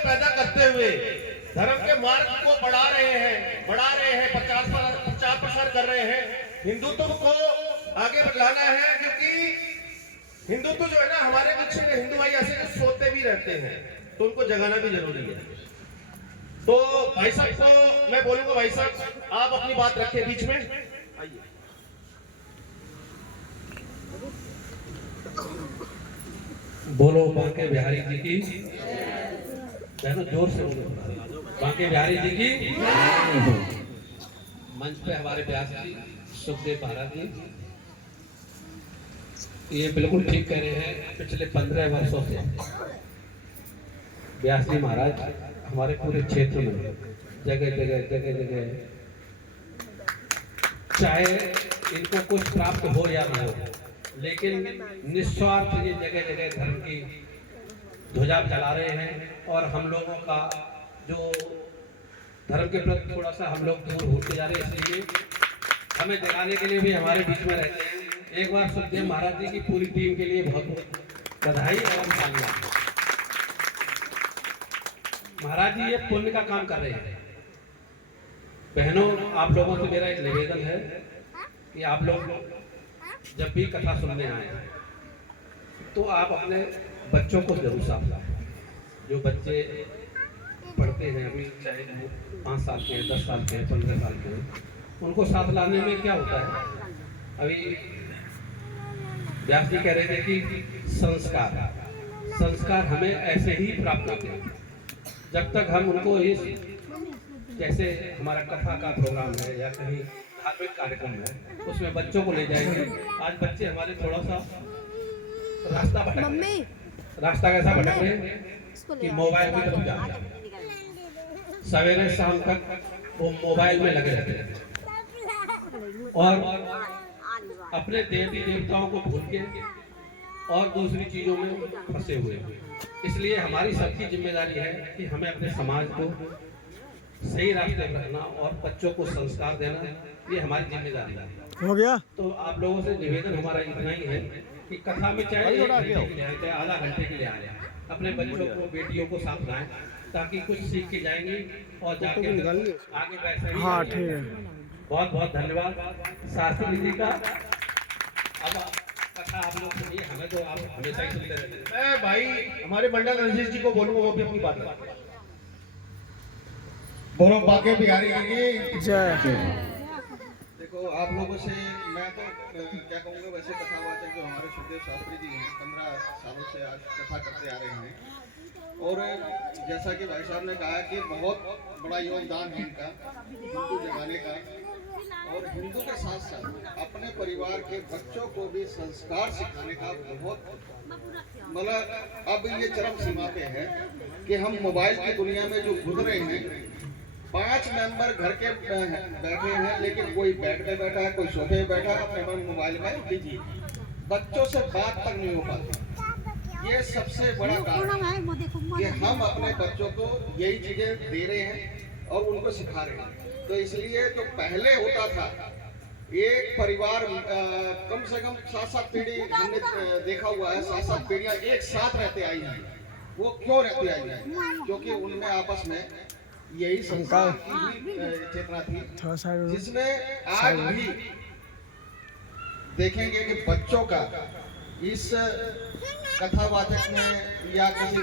पैदा करते हुए धर्म के मार्ग को बढ़ा रहे हैं, प्रचार प्रसार कर रहे हैं। हिंदुत्व को आगे बढ़ाना है, क्योंकि हिंदुत्व जो है ना, हमारे कुछ हिंदू भाई ऐसे कुछ सोते भी रहते हैं, तो उनको जगाना भी जरूरी है। तो भाई साहब को मैं बोलूंगा, भाई साहब आप अपनी बात रखिए बीच में, आइए। बोलो बांके बिहारी जी की, बहनों जोर से बोलो, बांके बिहारी जी की। मंच पे हमारे व्यास जी सुखदेव महाराज जी, ये बिल्कुल ठीक कह रहे हैं। पिछले 15 वर्षों से व्यास जी महाराज हमारे पूरे क्षेत्र में जगह जगह चाहे इनको कुछ प्राप्त हो या ना हो, लेकिन निस्वार्थ ये जगह जगह धर्म की ध्वजा जला रहे हैं। और हम लोगों का जो धर्म के प्रति थोड़ा सा हम लोग दूर होते जा रहे हैं, इसलिए हमें जगाने के लिए भी हमारे बीच में रहते हैं। एक बार सुखदेव महाराज जी की पूरी टीम के लिए बहुत बहुत बधाई और तालियां। महाराज जी ये पुण्य का काम कर रहे हैं। बहनों, आप लोगों से मेरा एक निवेदन है कि आप लोग जब भी कथा सुनने आए तो आप अपने बच्चों को जरूर साथ लाएं। जो बच्चे पढ़ते हैं अभी, चाहे 5 साल के हैं, 10 साल के हैं, 15 साल के हैं, उनको साथ लाने में क्या होता है। अभी व्यास जी कह रहे थे कि संस्कार हमें ऐसे ही प्राप्त होते हैं जब तक हम उनको इस, जैसे हमारा कथा का प्रोग्राम है या कहीं धार्मिक कार्यक्रम है, उसमें बच्चों को ले जाएंगे। आज बच्चे हमारे थोड़ा सा रास्ता कैसा भटक रहे हैं कि मोबाइल की तरफ जाते हैं, सवेरे शाम तक वो मोबाइल में लगे रहते हैं और अपने देवी देवताओं को भूल के और दूसरी चीजों में फंसे हुए हैं। इसलिए हमारी सबकी जिम्मेदारी है कि हमें अपने समाज को सही रास्ते पर रखना और बच्चों को संस्कार देना, ये हमारी जिम्मेदारी है। हो गया। तो आप लोगों से निवेदन हमारा इतना ही है कि कथा में चाहे 1 घंटे के लिए आए, चाहे आधा घंटे के लिए आए, अपने बच्चों को, बेटियों को साथ लाएं, ताकि कुछ सीख के जाएंगे और जाके आगे वैसा ही। हाँ, ठीक है। बहुत बहुत धन्यवाद शास्त्री जी का। अब कथा आप लोग सुनिए, हमें तो आप हमेशा ही सुनते रहते हैं। मैं भाई हमारे मंडल रंजीत जी को बोलूंगा, वो भी अपनी बात रखें। बोलो बांके बिहारी की जय। देखो, आप लोगों से मैं तो क्या कहूँगा, वैसे कथावाचक जो हमारे सुखदेव शास्त्री जी हैं, 15 सालों से आज कथा करते आ रहे हैं। और जैसा कि भाई साहब ने कहा कि बहुत बड़ा योगदान है इनका हिंदू जगाने का, और हिंदू के साथ साथ अपने परिवार के बच्चों को भी संस्कार सिखाने का बहुत, मतलब अब ये चरम सीमा पे है कि हम मोबाइल की दुनिया में जो गुजरे हैं, 5 मेंबर घर के बैठे हैं, लेकिन कोई बेड पे बैठा है, कोई सोफे पे बैठा है, अपने मन मोबाइल में बिजी, बच्चों से बात तक नहीं हो पाती। ये सबसे बड़ा कारण है कि हम अपने बच्चों को यही चीजें दे रहे हैं और उनको सिखा रहे हैं। तो इसलिए जो पहले होता था, एक परिवार कम से कम 7-7 पीढ़ी हमने देखा हुआ है, 7-7 पीढ़ियां एक साथ रहते आई हैं। वो क्यों रहती आई हैं? क्योंकि उनमें आपस में यही संस्कार की चेतना थी, जिसमें आज भी देखेंगे कि बच्चों का इस कथावाचक में या किसी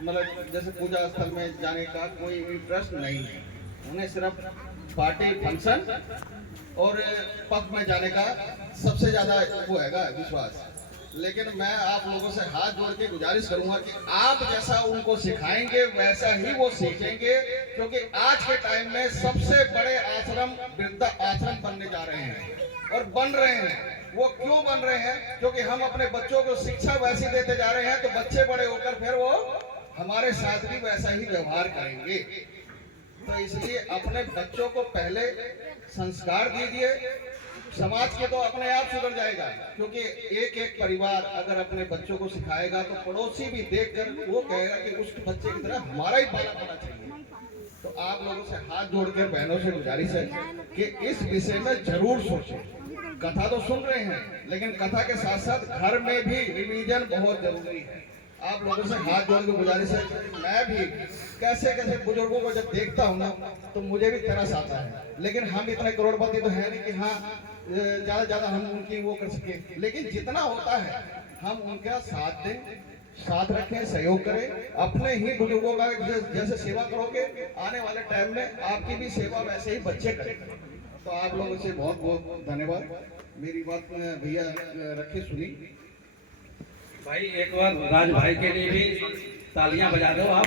मतलब जैसे पूजा स्थल में जाने का कोई इंटरेस्ट नहीं है। उन्हें सिर्फ पार्टी फंक्शन और पब में जाने का सबसे ज्यादा वो हैगा विश्वास। लेकिन मैं आप लोगों से हाथ जोड़ के गुजारिश करूंगा कि आप जैसा उनको सिखाएंगे वैसा ही वो सीखेंगे, क्योंकि आज के टाइम में सबसे बड़े आश्रम वृद्धा आश्रम बनने जा रहे हैं और बन रहे हैं। वो क्यों बन रहे हैं? क्योंकि हम अपने बच्चों को शिक्षा वैसी देते जा रहे हैं, तो बच्चे बड़े होकर फिर वो हमारे साथ भी वैसा ही व्यवहार करेंगे। तो इसलिए अपने बच्चों को पहले संस्कार दीजिए, समाज के तो अपने आप सुधर जाएगा। क्योंकि एक एक परिवार अगर अपने बच्चों को सिखाएगा तो पड़ोसी भी देखकर वो कहेगा कि उस बच्चे की तरह हमारा ही पाला होना चाहिए। तो आप लोगों से हाथ जोड़कर बहनों से गुजारिश है कि इस विषय में जरूर सोचें। कथा तो सुन रहे हैं, लेकिन कथा के साथ साथ घर में भी रिवीजन बहुत जरूरी है। आप लोगों से हाथ जोड़ के गुजारिश है, मैं भी कैसे कैसे बुजुर्गों को जब देखता हूँ ना तो मुझे भी तरस आता है। लेकिन हम इतने करोड़पति तो है नहीं कि हाँ ज्यादा ज्यादा हम उनकी वो कर सके, लेकिन जितना होता है हम उनका साथ दें, साथ रखें, सहयोग करें। अपने ही बुजुर्गों का जैसे सेवा करोगे, आने वाले टाइम में आपकी भी सेवा वैसे ही बच्चे करें। तो आप लोगों से बहुत बहुत धन्यवाद। मेरी बात भैया रखे सुनी। भाई एक बार राज भाई के लिए भी तालियां बजा दो आप,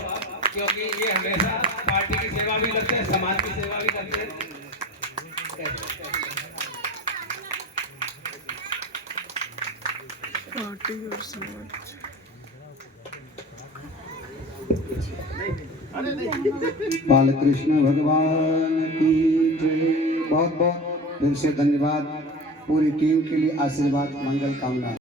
क्योंकि ये हमेशा पार्टी की सेवा भी करते हैं, समाज की सेवा भी करते हैं। पार्टी और समाज। बालकृष्ण भगवान की जय। बहुत बहुत दिल से धन्यवाद पूरी टीम के लिए, आशीर्वाद मंगल कामना।